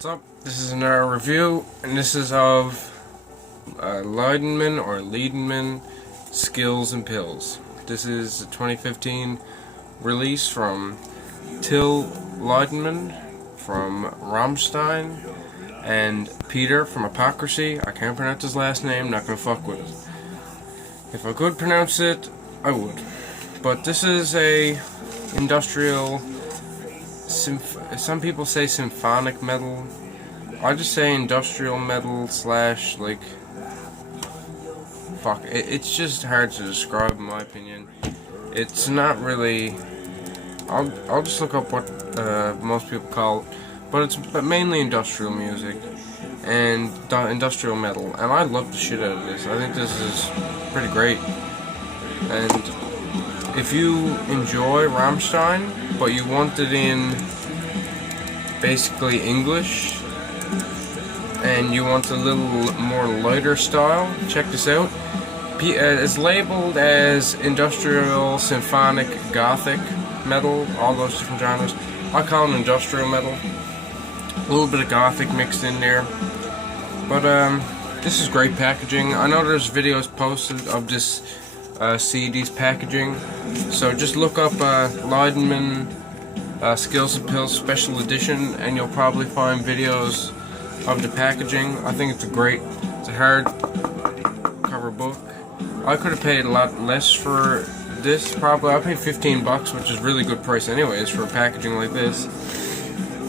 What's up? This is another review, and this is of Lindemann, Skills and Pills. This is a 2015 release from Till Lindemann from Rammstein and Peter from Hypocrisy. I can't pronounce his last name, not gonna fuck with it. If I could pronounce it, I would. But this is a industrial, some people say symphonic metal. I just say industrial metal slash, like, fuck, it's just hard to describe in my opinion. It's not really, I'll just look up what most people call it, but it's mainly industrial music and industrial metal, and I love the shit out of this. I think this is pretty great. And if you enjoy Rammstein, but you want it in basically English, and you want a little more lighter style, check this out. It's labeled as industrial, symphonic, gothic metal, all those different genres. I call it industrial metal. A little bit of gothic mixed in there. But this is great packaging. I know there's videos posted of this CD's packaging. So just look up Lindemann Skills and Pills Special Edition, and you'll probably find videos of the packaging. I think it's it's a hard cover book. I could have paid a lot less for this, probably. I paid $15, which is really good price anyways for packaging like this.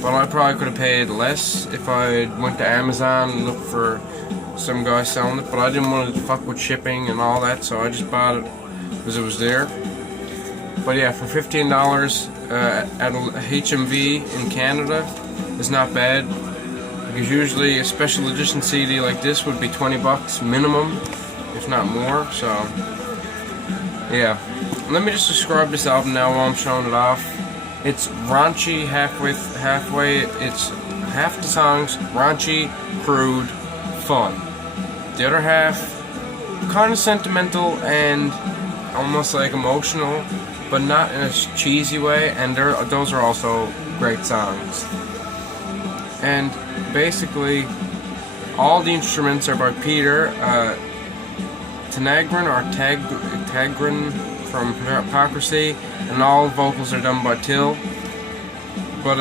But I probably could have paid less if I went to Amazon and looked for some guy selling it. But I didn't want to fuck with shipping and all that, so I just bought it because it was there. But yeah, for $15 at a HMV in Canada is not bad. Because usually a special edition CD like this would be $20 minimum, if not more. So yeah, let me just describe this album now while I'm showing it off. It's raunchy halfway. It's half the songs raunchy, crude, fun. The other half kind of sentimental and almost like emotional, but not in a cheesy way. And those are also great songs. And basically, all the instruments are by Peter Tägtgren from Hypocrisy, and all vocals are done by Till. But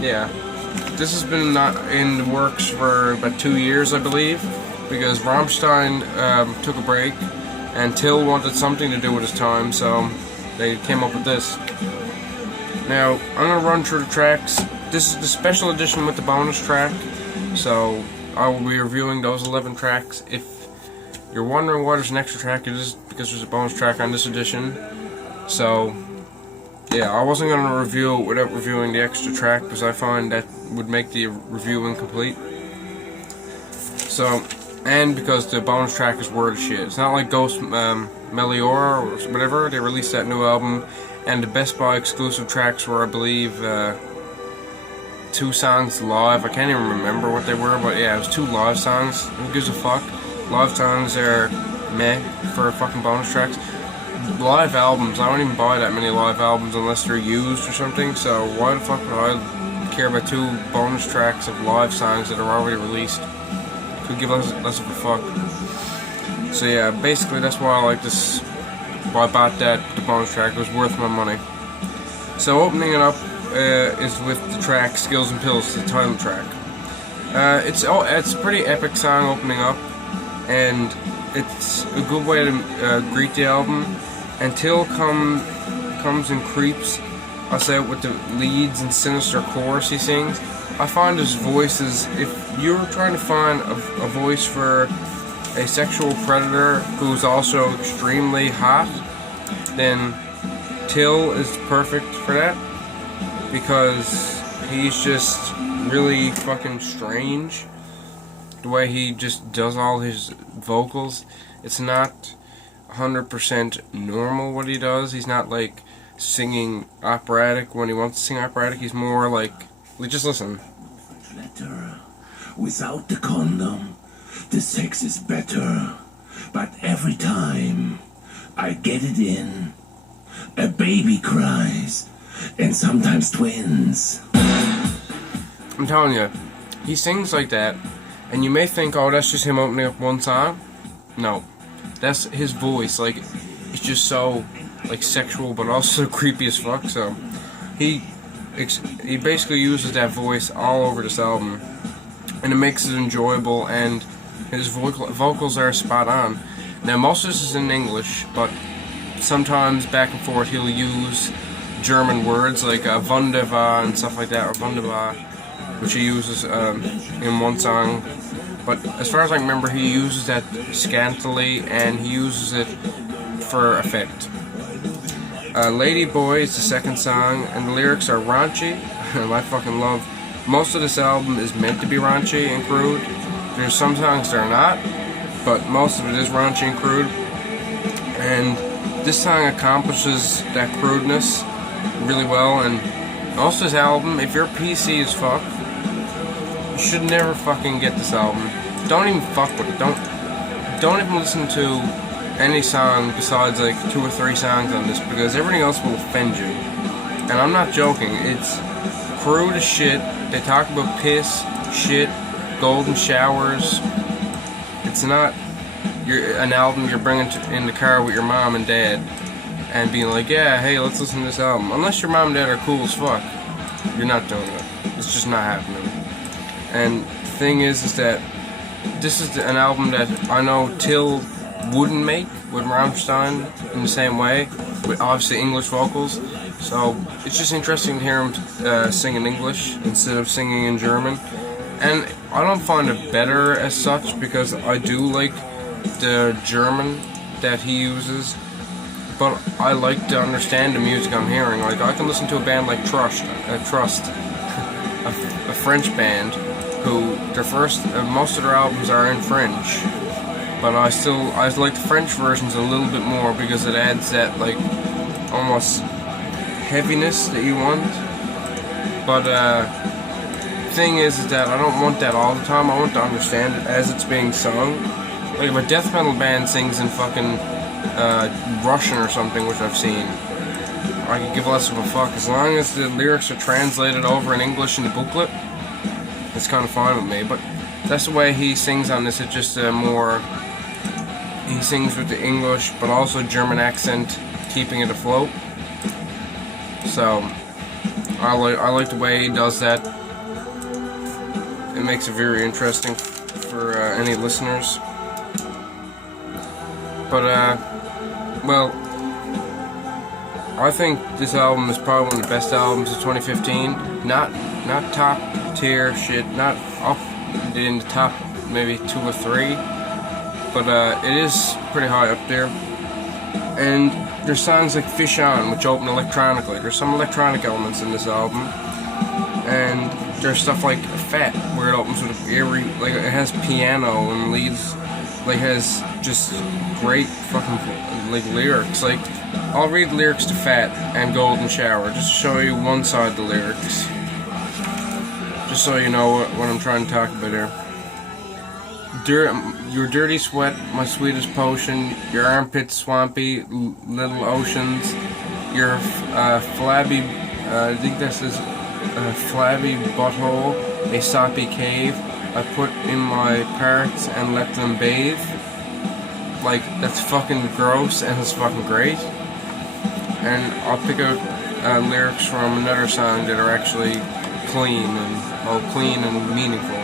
yeah, this has been in the works for about 2 years, I believe, because Rammstein took a break, and Till wanted something to do with his time, so they came up with this. Now, I'm gonna run through the tracks. This is the special edition with the bonus track, so I will be reviewing those 11 tracks. If you're wondering why there's an extra track, it is because there's a bonus track on this edition. So, yeah, I wasn't going to review it without reviewing the extra track, because I find that would make the review incomplete. So, and because the bonus track is word of shit. It's not like Ghost Melior or whatever. They released that new album, and the Best Buy exclusive tracks were, I believe, 2 songs live. I can't even remember what they were, but yeah, it was 2 live songs. Who gives a fuck? Live songs are meh for fucking bonus tracks. Live albums, I don't even buy that many live albums unless they're used or something, so why the fuck would I care about 2 bonus tracks of live songs that are already released? Could give less of a fuck. So yeah, basically that's why I like this. Why I bought that, the bonus track. It was worth my money. So opening it up is with the track Skills and Pills, the title track. It's a pretty epic song opening up, and it's a good way to greet the album. Until comes and creeps us out with the leads and sinister chorus he sings. I find his voice is, if you're trying to find a voice for a sexual predator who's also extremely hot, then Till is perfect for that, because he's just really fucking strange. The way he just does all his vocals, it's not 100% normal what he does. He's not like singing operatic when he wants to sing operatic. He's more like just listen. Without the condom, the sex is better, but every time I get it in, a baby cries, and sometimes twins. I'm telling you, he sings like that, and you may think, oh, that's just him opening up one song. No, that's his voice. Like, it's just so like sexual, but also creepy as fuck. So he basically uses that voice all over this album, and it makes it enjoyable. And his vocals are spot on. Now, most of this is in English, but sometimes back and forth he'll use German words like wunderbar and stuff like that, or wunderbar, which he uses in one song. But as far as I remember, he uses that scantily, and he uses it for effect. Lady Boy is the second song, and the lyrics are raunchy, and I fucking love. Most of this album is meant to be raunchy and crude. There's some songs that are not, but most of it is raunchy and crude. And this song accomplishes that crudeness really well. And also this album, if you're PC as fuck, you should never fucking get this album. Don't even fuck with it. Don't even listen to any song besides like 2 or 3 songs on this, because everything else will offend you. And I'm not joking, it's crude as shit. They talk about piss, shit, golden showers. It's not an album you're bringing in the car with your mom and dad and being like, yeah, hey, let's listen to this album. Unless your mom and dad are cool as fuck, you're not doing it. It's just not happening. And the thing is that this is an album that I know Till wouldn't make with Rammstein in the same way, with obviously English vocals. So it's just interesting to hear him sing in English instead of singing in German. And I don't find it better as such, because I do like the German that he uses, but I like to understand the music I'm hearing. Like, I can listen to a band like Trust, a French band, who most of their albums are in French, but I like the French versions a little bit more, because it adds that like almost heaviness that you want. But thing is that I don't want that all the time. I want to understand it as it's being sung. Like if a death metal band sings in fucking Russian or something, which I've seen, I could give less of a fuck. As long as the lyrics are translated over in English in the booklet, it's kind of fine with me. But that's the way he sings on this. It's just more, he sings with the English but also German accent, keeping it afloat. So I like the way he does that. It makes it very interesting for any listeners. But well, I think this album is probably one of the best albums of 2015. Not top tier shit, not up in the top maybe 2 or 3, but it is pretty high up there. And there's songs like Fish On, which open electronically. There's some electronic elements in this album, and there's stuff like Fat, where it opens with like it has piano and leads, like has just great fucking like lyrics. Like, I'll read lyrics to Fat and Golden Shower just to show you one side of the lyrics, just so you know what I'm trying to talk about here. Your dirty sweat, my sweetest potion. Your armpits swampy, little oceans. Your flabby, I think this is a flabby butthole, a soppy cave. I put in my parts and let them bathe. Like, that's fucking gross and it's fucking great. And I'll pick out lyrics from another song that are actually clean and meaningful.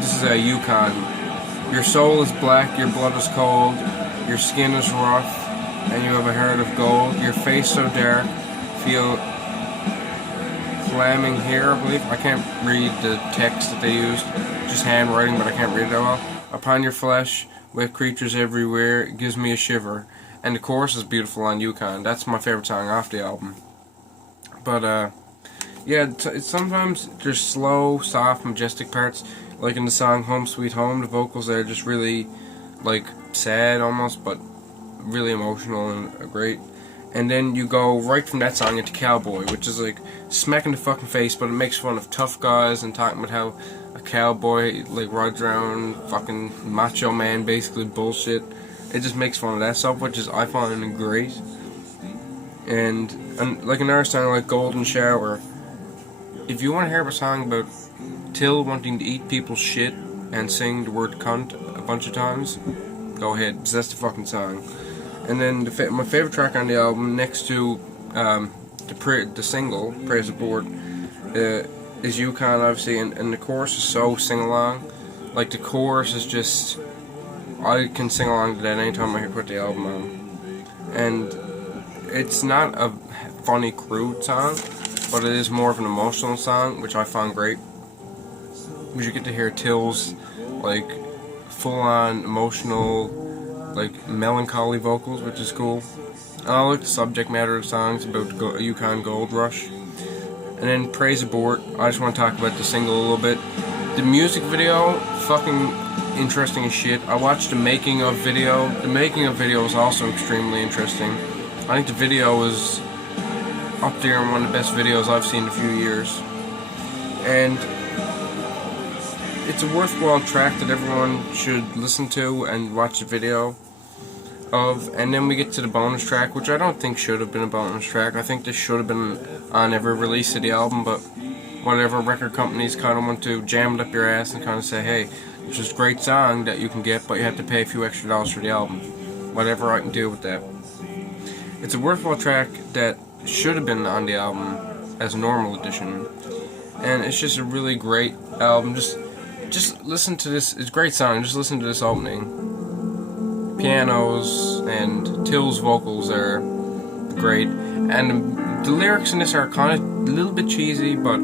This is a Yukon. Your soul is black, your blood is cold, your skin is rough, and you have a heart of gold. Your face so dark, feel flaming here, I believe. I can't read the text that they used, just handwriting, but I can't read it all. Upon your flesh, with creatures everywhere, it gives me a shiver. And the chorus is beautiful on Yukon. That's my favorite song off the album. But, yeah, it's sometimes there's slow, soft, majestic parts. Like in the song Home Sweet Home, the vocals are just really, like, sad almost, but really emotional and great. And then you go right from that song into Cowboy, which is like smack in the fucking face, but it makes fun of tough guys and talking about how a cowboy like rides around fucking macho man, basically bullshit. It just makes fun of that stuff, which is I find great. And like another song like Golden Shower, if you want to hear a song about Till wanting to eat people's shit and sing the word cunt a bunch of times, go ahead, 'cause that's the fucking song. And then my favorite track on the album, next to the single, Praise the Board, is Yukon, obviously, and the chorus is so sing-along. Like, the chorus is just, I can sing along to that anytime I put the album on. And it's not a funny, crude song, but it is more of an emotional song, which I found great. Because you get to hear Till's, like, full-on emotional, like, melancholy vocals, which is cool. And I like the subject matter of the songs about the Yukon Gold Rush. And then Praise Abort, I just want to talk about the single a little bit. The music video, fucking interesting as shit. I watched the making of video. The making of video was also extremely interesting. I think the video was up there in one of the best videos I've seen in a few years. And it's a worthwhile track that everyone should listen to and watch the video of. And then we get to the bonus track, which I don't think should have been a bonus track. I think this should have been on every release of the album, but whatever, record companies kind of want to jam it up your ass and kind of say, hey, this is a great song that you can get, but you have to pay a few extra dollars for the album. Whatever, I can deal with that. It's a worthwhile track that should have been on the album as a normal edition, and it's just a really great album. Just listen to this. It's a great song. Just listen to this opening. Pianos and Till's vocals are great, and the lyrics in this are kind of a little bit cheesy, but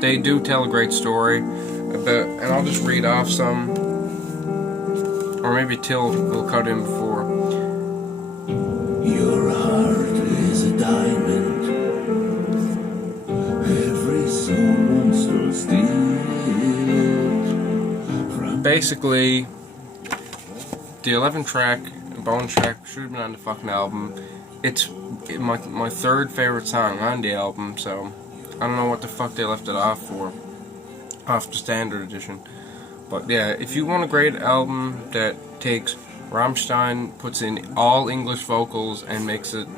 they do tell a great story. And I'll just read off some, or maybe Till will cut in before. Your heart is a diamond. Every soul wants to steal it. Basically, the 11th track, bonus track, should have been on the fucking album. It's my third favorite song on the album, so I don't know what the fuck they left it off for, off the standard edition. But yeah, if you want a great album that takes Rammstein, puts in all English vocals, and makes it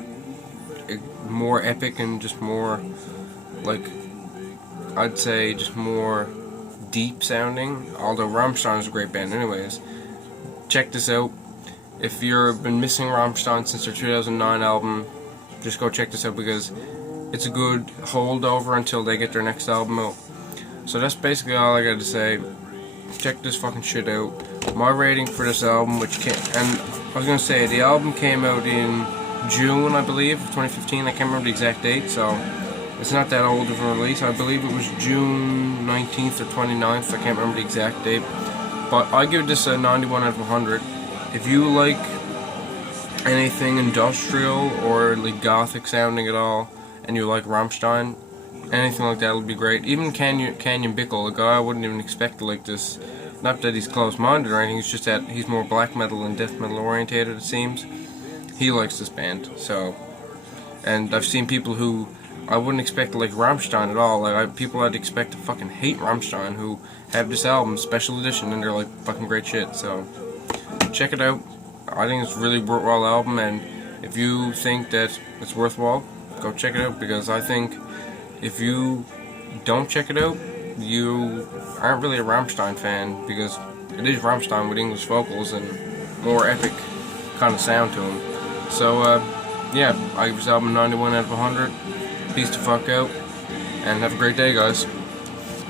more epic and just more, like, I'd say just more deep sounding, although Rammstein is a great band anyways, check this out. If you've been missing Rammstein since their 2009 album, just go check this out, because it's a good holdover until they get their next album out. So that's basically all I got to say. Check this fucking shit out. My rating for this album, which came, and I was gonna say, the album came out in June, I believe, of 2015. I can't remember the exact date, so it's not that old of a release. I believe it was June 19th or 29th. I can't remember the exact date. But I give this a 91 out of 100. If you like anything industrial or like gothic sounding at all, and you like Rammstein, anything like that would be great. Even Canyon Bickle, a guy I wouldn't even expect to like this. Not that he's close-minded or anything, it's just that he's more black metal and death metal orientated, it seems. He likes this band, so. And I've seen people who I wouldn't expect to like Rammstein at all. Like, people I'd expect to fucking hate Rammstein who have this album, special edition, and they're like fucking great shit. So check it out. I think it's a really worthwhile album, and if you think that it's worthwhile, go check it out, because I think if you don't check it out, you aren't really a Rammstein fan, because it is Rammstein with English vocals and more epic kind of sound to them. So, yeah, I give this album 91 out of 100. Peace the fuck out, and have a great day, guys.